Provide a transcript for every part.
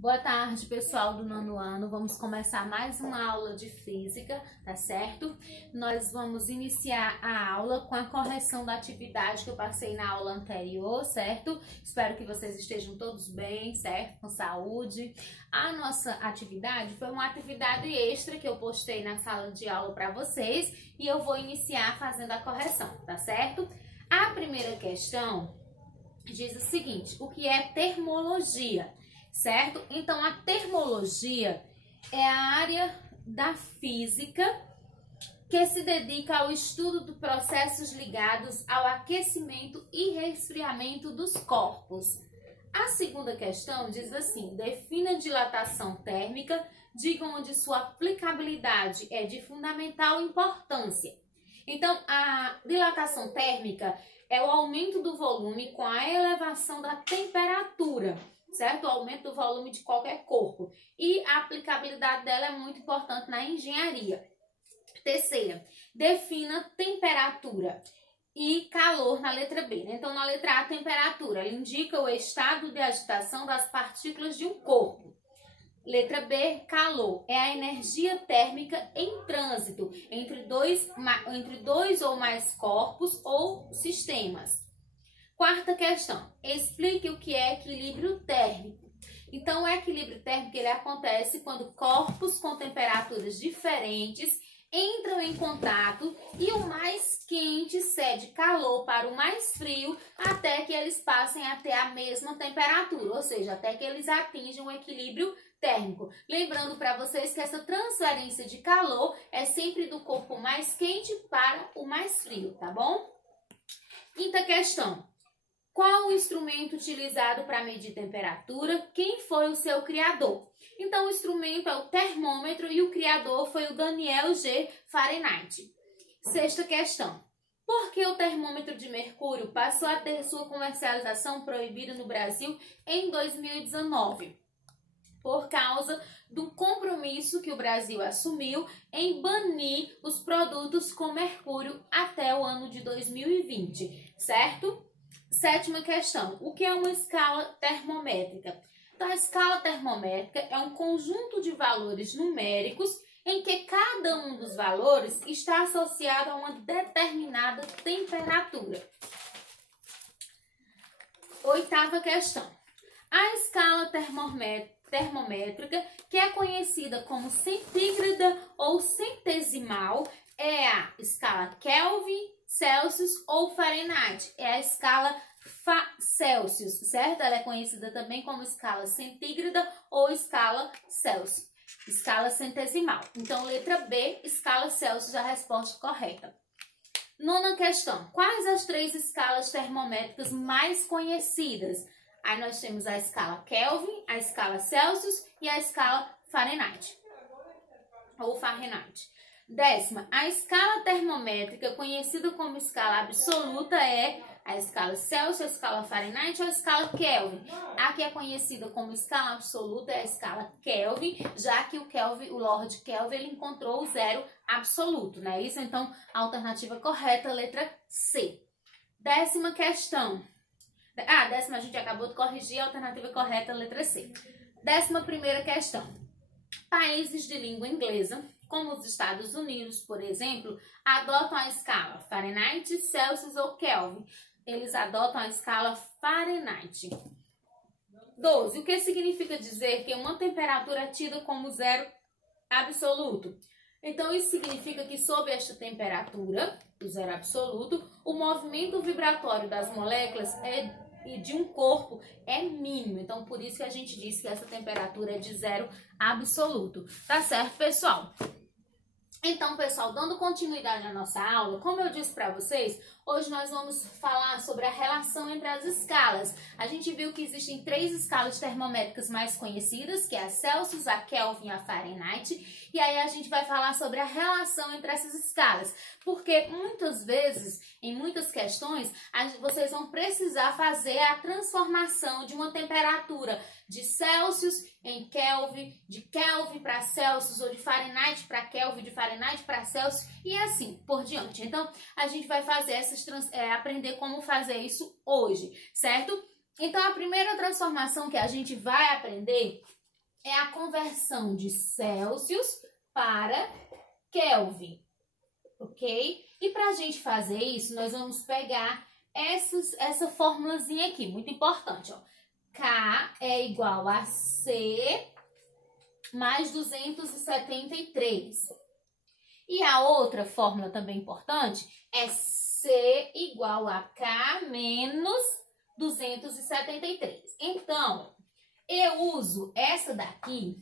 Boa tarde, pessoal do nono ano. Vamos começar mais uma aula de física, tá certo? Nós vamos iniciar a aula com a correção da atividade que eu passei na aula anterior, certo? Espero que vocês estejam todos bem, certo? Com saúde. A nossa atividade foi uma atividade extra que eu postei na sala de aula para vocês e eu vou iniciar fazendo a correção, tá certo? A primeira questão diz o seguinte: o que é termologia? Certo? Então, a termologia é a área da física que se dedica ao estudo de processos ligados ao aquecimento e resfriamento dos corpos. A segunda questão diz assim: defina a dilatação térmica, diga onde sua aplicabilidade é de fundamental importância. Então, a dilatação térmica é o aumento do volume com a elevação da temperatura, certo? O aumento do volume de qualquer corpo. E a aplicabilidade dela é muito importante na engenharia. Terceira, defina temperatura e calor na letra B, né? Então, na letra A, temperatura, ela indica o estado de agitação das partículas de um corpo. Letra B, calor, é a energia térmica em trânsito entre dois ou mais corpos ou sistemas. Quarta questão, explique o que é equilíbrio térmico. Então, o equilíbrio térmico ele acontece quando corpos com temperaturas diferentes entram em contato e o mais quente cede calor para o mais frio até que eles passem a ter a mesma temperatura, ou seja, até que eles atinjam o equilíbrio térmico. Lembrando para vocês que essa transferência de calor é sempre do corpo mais quente para o mais frio, tá bom? Quinta questão. Qual o instrumento utilizado para medir temperatura? Quem foi o seu criador? Então, o instrumento é o termômetro e o criador foi o Daniel G. Fahrenheit. Sexta questão. Por que o termômetro de mercúrio passou a ter sua comercialização proibida no Brasil em 2019? Por causa do compromisso que o Brasil assumiu em banir os produtos com mercúrio até o ano de 2020, certo? Sétima questão, o que é uma escala termométrica? Então, a escala termométrica é um conjunto de valores numéricos em que cada um dos valores está associado a uma determinada temperatura. Oitava questão, a escala termométrica, que é conhecida como centígrada ou centesimal, é a escala Kelvin, Celsius ou Fahrenheit. É a escala Celsius, certo? Ela é conhecida também como escala centígrada ou escala Celsius. Escala centesimal. Então, letra B, escala Celsius, a resposta correta. Nona questão. Quais as três escalas termométricas mais conhecidas? Aí nós temos a escala Kelvin, a escala Celsius e a escala Fahrenheit. Ou Fahrenheit. Décima, a escala termométrica conhecida como escala absoluta é a escala Celsius, a escala Fahrenheit ou a escala Kelvin. A que é conhecida como escala absoluta é a escala Kelvin, já que o Lord Kelvin ele encontrou o zero absoluto, não é isso? Então, a alternativa correta, letra C. Décima questão. Décima a gente acabou de corrigir, a alternativa correta, letra C. Décima primeira questão. Países de língua inglesa, como os Estados Unidos, por exemplo, adotam a escala Fahrenheit, Celsius ou Kelvin. Eles adotam a escala Fahrenheit. 12. O que significa dizer que uma temperatura é tida como zero absoluto? Então, isso significa que sob esta temperatura, o zero absoluto, o movimento vibratório das moléculas e de um corpo é mínimo. Então, por isso que a gente diz que essa temperatura é de zero absoluto. Tá certo, pessoal? Então, pessoal, dando continuidade à nossa aula, como eu disse para vocês, hoje nós vamos falar sobre a relação entre as escalas. A gente viu que existem três escalas termométricas mais conhecidas, que é a Celsius, a Kelvin e a Fahrenheit. E aí a gente vai falar sobre a relação entre essas escalas, porque muitas vezes, em muitas questões, vocês vão precisar fazer a transformação de uma temperatura de Celsius em Kelvin, de Kelvin para Celsius, ou de Fahrenheit para Kelvin, de Fahrenheit para Celsius, e assim por diante. Então, a gente vai fazer aprender como fazer isso hoje, certo? Então, a primeira transformação que a gente vai aprender é a conversão de Celsius para Kelvin, ok? E para a gente fazer isso, nós vamos pegar essa formulazinha aqui, muito importante, ó. K é igual a C mais 273. E a outra fórmula também importante é C igual a K menos 273. Então, eu uso essa daqui,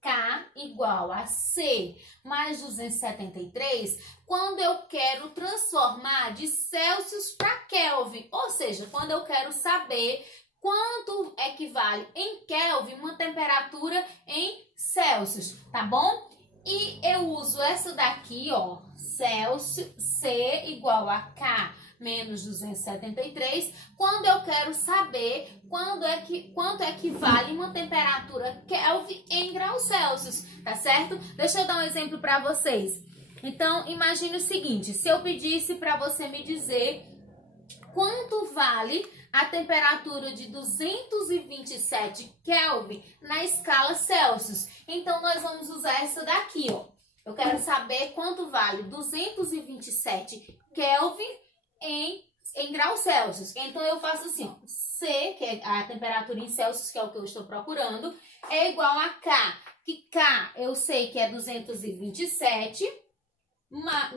K igual a C mais 273, quando eu quero transformar de Celsius para Kelvin. Ou seja, quando eu quero saber quanto equivale em Kelvin uma temperatura em Celsius, tá bom? E eu uso essa daqui, ó, Celsius, C igual a K menos 273, quando eu quero saber quanto equivale uma temperatura Kelvin em graus Celsius, tá certo? Deixa eu dar um exemplo para vocês. Então, imagine o seguinte, se eu pedisse para você me dizer quanto vale a temperatura de 227 Kelvin na escala Celsius. Então, nós vamos usar essa daqui, ó. Eu quero saber quanto vale 227 Kelvin em graus Celsius. Então, eu faço assim, ó. C, que é a temperatura em Celsius, que é o que eu estou procurando, é igual a K. Que K eu sei que é 227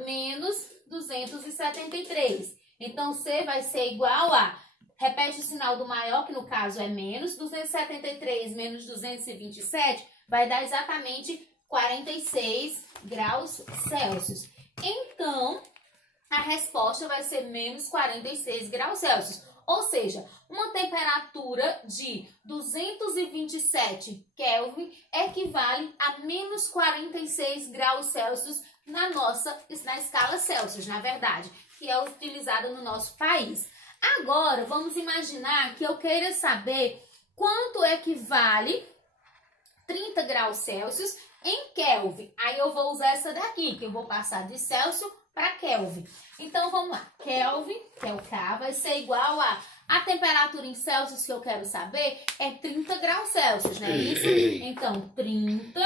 menos 273. Então, C vai ser igual a... Repete o sinal do maior, que no caso é menos. 273 menos 227 vai dar exatamente 46 graus Celsius. Então, a resposta vai ser menos 46 graus Celsius. Ou seja, uma temperatura de 227 Kelvin equivale a menos 46 graus Celsius na escala Celsius, na verdade, que é utilizada no nosso país. Agora, vamos imaginar que eu queira saber quanto equivale 30 graus Celsius em Kelvin. Aí eu vou usar essa daqui, que eu vou passar de Celsius para Kelvin. Então, vamos lá. Kelvin, que é o K, vai ser igual a temperatura em Celsius que eu quero saber é 30 graus Celsius, não é isso? Então, 30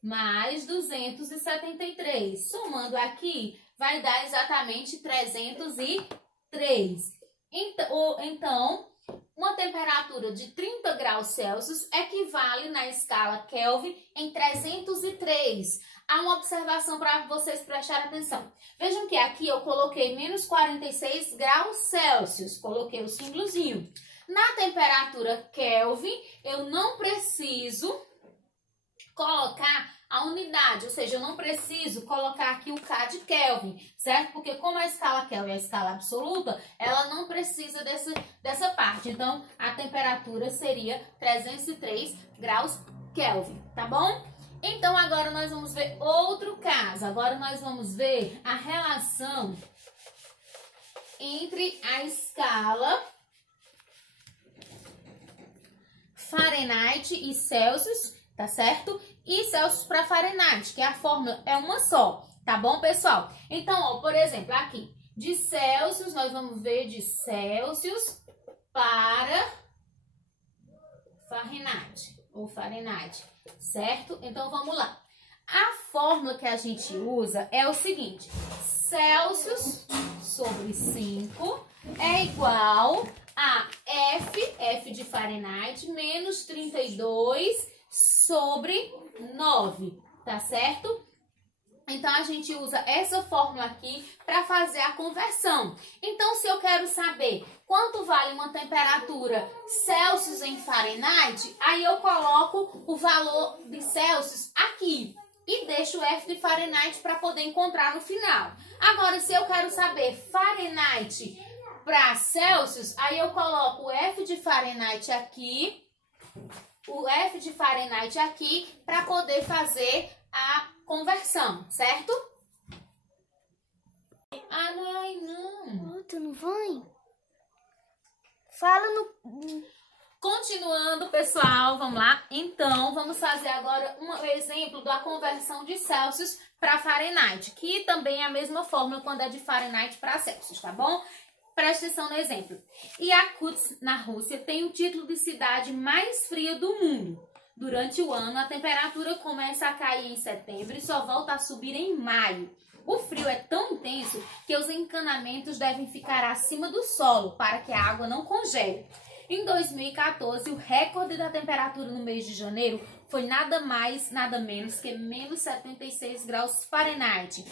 mais 273. Somando aqui, vai dar exatamente 303. Então, uma temperatura de 30 graus Celsius equivale na escala Kelvin em 303. Há uma observação para vocês prestarem atenção. Vejam que aqui eu coloquei menos 46 graus Celsius. Coloquei o símbolozinho. Na temperatura Kelvin, eu não preciso colocar a unidade, ou seja, eu não preciso colocar aqui o K de Kelvin, certo? Porque como a escala Kelvin é a escala absoluta, ela não precisa dessa parte. Então, a temperatura seria 303 graus Kelvin, tá bom? Então, agora nós vamos ver outro caso. Agora nós vamos ver a relação entre a escala Fahrenheit e Celsius, tá certo? E Celsius para Fahrenheit, que a fórmula é uma só, tá bom, pessoal? Então, ó, por exemplo, aqui, de Celsius, nós vamos ver de Celsius para Fahrenheit, ou Fahrenheit, certo? Então, vamos lá. A fórmula que a gente usa é o seguinte, Celsius sobre 5 é igual a F de Fahrenheit, menos 32 sobre 9, tá certo? Então, a gente usa essa fórmula aqui para fazer a conversão. Então, se eu quero saber quanto vale uma temperatura Celsius em Fahrenheit, aí eu coloco o valor de Celsius aqui e deixo o F de Fahrenheit para poder encontrar no final. Agora, se eu quero saber Fahrenheit para Celsius, aí eu coloco o F de Fahrenheit aqui, o F de Fahrenheit aqui, para poder fazer a conversão, certo? Ah, não é aí não. Tu não vai? Fala no... Continuando, pessoal, vamos lá? Então, vamos fazer agora um exemplo da conversão de Celsius para Fahrenheit, que também é a mesma fórmula quando é de Fahrenheit para Celsius, tá bom? Preste atenção no exemplo. Yakutsk, na Rússia, tem o título de cidade mais fria do mundo. Durante o ano, a temperatura começa a cair em setembro e só volta a subir em maio. O frio é tão intenso que os encanamentos devem ficar acima do solo para que a água não congele. Em 2014, o recorde da temperatura no mês de janeiro foi nada mais, nada menos que menos 76 graus Fahrenheit.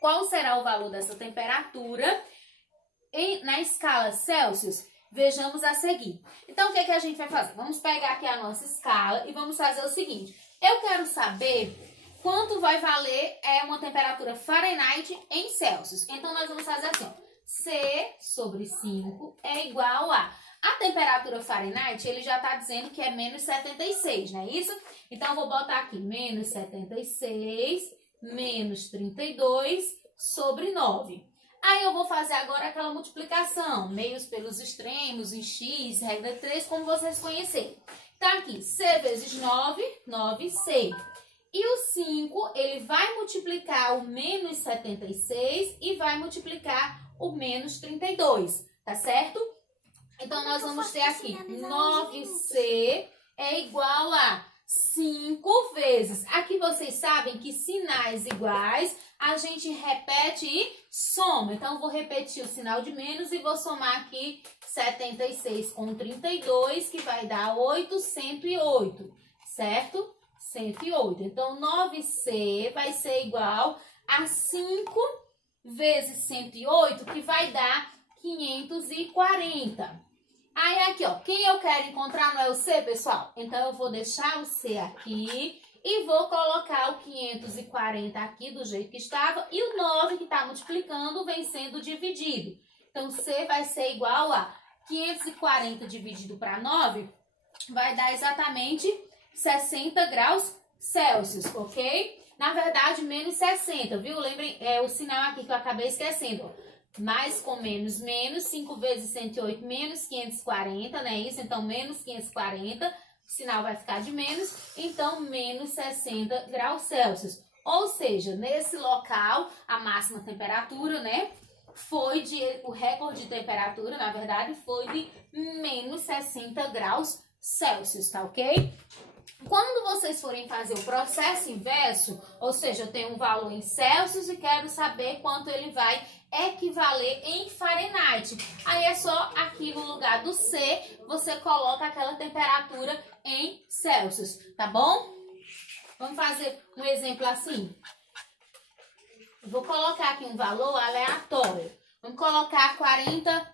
Qual será o valor dessa temperatura na escala Celsius? Vejamos a seguir. Então, o que a gente vai fazer? Vamos pegar aqui a nossa escala e vamos fazer o seguinte. Eu quero saber quanto vai valer uma temperatura Fahrenheit em Celsius. Então, nós vamos fazer assim, ó. C sobre 5 é igual a temperatura Fahrenheit, ele já está dizendo que é menos 76, não é isso? Então, eu vou botar aqui menos 76, menos 32 sobre 9. Aí eu vou fazer agora aquela multiplicação, meios pelos extremos, em x, regra 3, como vocês conhecerem. Tá aqui, c vezes 9, 9c. E o 5, ele vai multiplicar o menos 76 e vai multiplicar o menos 32, tá certo? Então, nós vamos ter aqui 9c é igual a 5 vezes. Aqui vocês sabem que sinais iguais a gente repete e soma. Então, eu vou repetir o sinal de menos e vou somar aqui 76 com 32, que vai dar 8, 108, certo? 108. Então, 9c vai ser igual a 5 vezes 108, que vai dar 540. Aí, aqui, ó, quem eu quero encontrar não é o C, pessoal? Então, eu vou deixar o C aqui e vou colocar o 540 aqui do jeito que estava. E o 9 que está multiplicando vem sendo dividido. Então, C vai ser igual a 540 dividido para 9, vai dar exatamente 60 graus Celsius, ok? Na verdade, menos 60, viu? Lembrem, o sinal aqui que eu acabei esquecendo, ó. Mais com menos, menos, 5 vezes 108, menos 540, não é isso? Então, menos 540, o sinal vai ficar de menos, então, menos 60 graus Celsius. Ou seja, nesse local, a máxima temperatura, né, o recorde de temperatura, na verdade, foi de menos 60 graus Celsius, tá ok? Quando vocês forem fazer o processo inverso, ou seja, eu tenho um valor em Celsius e quero saber quanto ele vai equivaler em Fahrenheit. Aí é só aqui no lugar do C, você coloca aquela temperatura em Celsius, tá bom? Vamos fazer um exemplo assim. Eu vou colocar aqui um valor aleatório. Vamos colocar 40